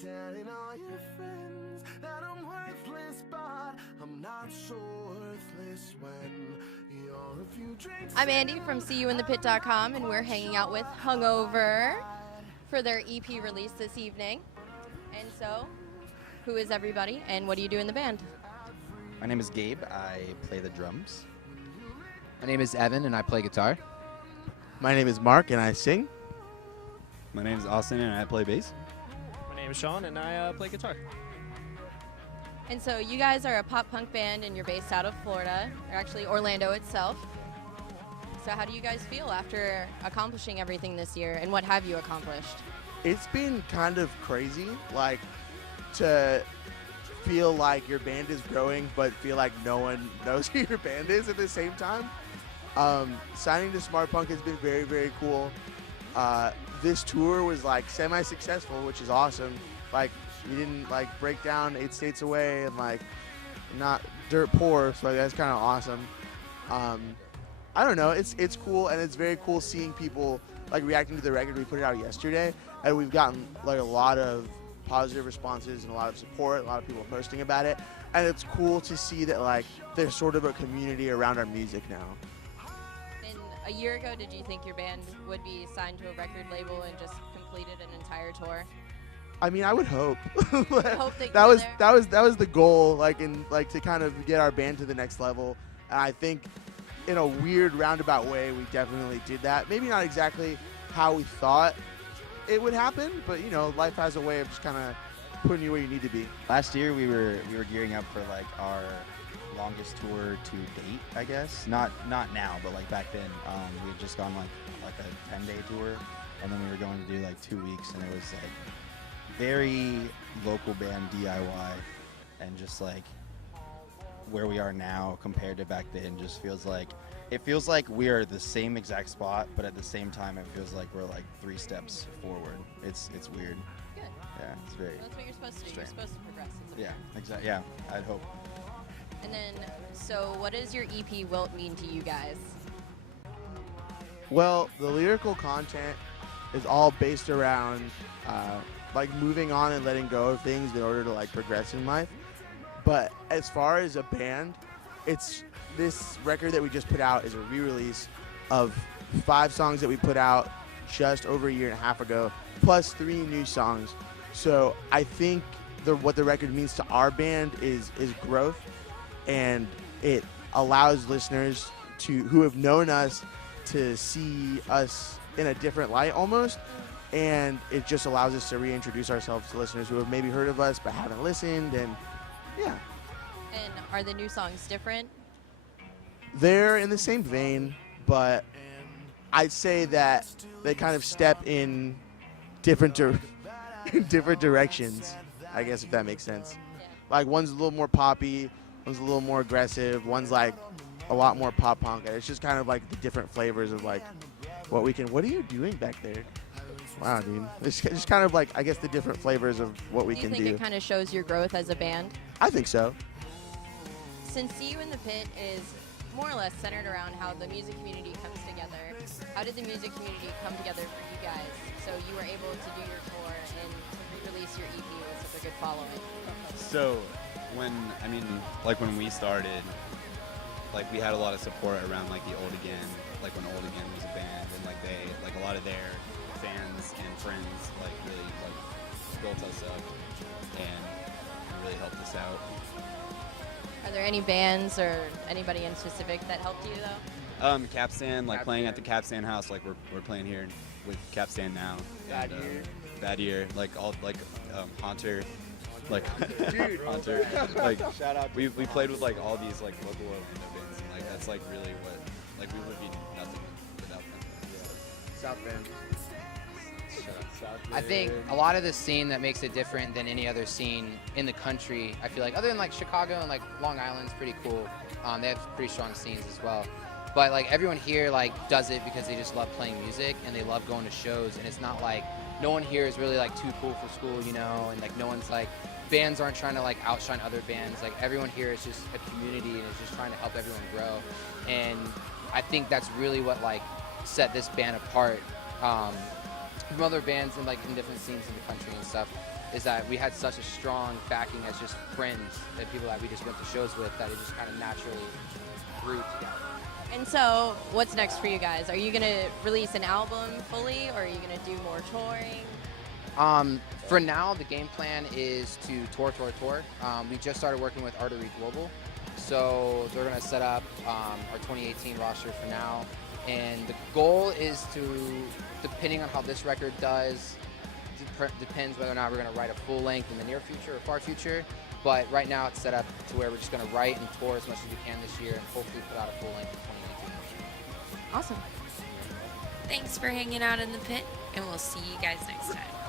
telling all your friends that I'm worthless, but I'm not so worthless when you're a few drinks. I'm Andy from seeyouinthepit.com, and we're hanging out with Hungover for their EP release this evening. And so, who is everybody, and what do you do in the band? My name is Gabe. I play the drums. My name is Evan, and I play guitar. My name is Mark, and I sing. My name is Austin, and I play bass. My name is Sean, and I play guitar. And so you guys are a pop-punk band, and you're based out of Florida, or actually Orlando itself. So how do you guys feel after accomplishing everything this year, and what have you accomplished? It's been kind of crazy, like, to feel like your band is growing, but feel like no one knows who your band is at the same time. Signing to Smart Punk has been very, very cool. This tour was like semi-successful, which is awesome. Like, we didn't like break down 8 states away and like not dirt poor, so that's kind of awesome. I don't know, it's cool, and it's very cool seeing people like reacting to the record. We put it out yesterday, and we've gotten like a lot of positive responses and a lot of support, a lot of people posting about it, and it's cool to see that like there's sort of a community around our music now. And a year ago, did you think your band would be signed to a record label and just completed an entire tour? I mean, I would hope. Hope that that was the goal, to kind of get our band to the next level. And I think in a weird roundabout way, we definitely did that. Maybe not exactly how we thought it would happen, but you know, life has a way of just kind of putting you where you need to be. Last year we were gearing up for like our longest tour to date, I guess. Not now, but like back then. We had just gone like a 10-day tour, and then we were going to do like 2 weeks, and it was like very local band DIY, and just like where we are now compared to back then just feels like we are the same exact spot, but at the same time it feels like we're like 3 steps forward. It's weird. Good. Yeah, it's very. Well, that's what you're supposed to do. You're supposed to progress. Yeah, exactly. Yeah, I'd hope. And then, so what does your EP Wilt mean to you guys? Well, the lyrical content is all based around like moving on and letting go of things in order to like progress in life. But as far as a band, it's this record that we just put out is a re-release of 5 songs that we put out just over a year and a half ago, plus 3 new songs. So I think what the record means to our band is growth, and it allows listeners who have known us to see us in a different light almost, and it just allows us to reintroduce ourselves to listeners who have maybe heard of us but haven't listened, and yeah. And are the new songs different? They're in the same vein, but I'd say that they kind of step in different directions, I guess, if that makes sense. Yeah. Like, one's a little more poppy, one's a little more aggressive, one's like a lot more pop punk. It's just kind of like the different flavors of like what are you doing back there? Wow, dude. It's just kind of like, I guess, the different flavors of what we can do. Do you think it kind of shows your growth as a band? I think so. Since See You in the Pit is more or less centered around how the music community comes together, how did the music community come together for you guys so you were able to do your tour and to release your EP with such a good following? So, when we started, like we had a lot of support around like the Old Again, like when Old Again was a band, and like a lot of their fans and friends like really like built us up and really helped us out. Are there any bands or anybody in specific that helped you though? Capstan, like playing at the Capstan house, like we're playing here with Capstan now. Bad year, like all like Haunter, like Dude. Haunter, like shout out. We played with like all these like local Orlando bands, and like that's like really what like we would be nothing without them. Yeah. South Bend. I think a lot of the scene that makes it different than any other scene in the country, I feel like, other than like Chicago and like Long Island's pretty cool. They have pretty strong scenes as well. But like everyone here like does it because they just love playing music and they love going to shows, and it's not like no one here is really like too cool for school, you know, and like no one's like, bands aren't trying to like outshine other bands. Like everyone here is just a community and is just trying to help everyone grow. And I think that's really what like set this band apart. from other bands in different scenes in the country and stuff is that we had such a strong backing as just friends and people that we just went to shows with that it just kind of naturally grew together. And so, what's next for you guys? Are you gonna release an album fully, or are you gonna do more touring? For now, the game plan is to tour. We just started working with Artery Global, so they're gonna set up our 2018 roster for now. And the goal is to, depending on how this record does, depends whether or not we're gonna write a full length in the near future or far future. But right now, it's set up to where we're just gonna write and tour as much as we can this year, and hopefully put out a full length in 2019. Awesome. Thanks for hanging out in the pit, and we'll see you guys next time.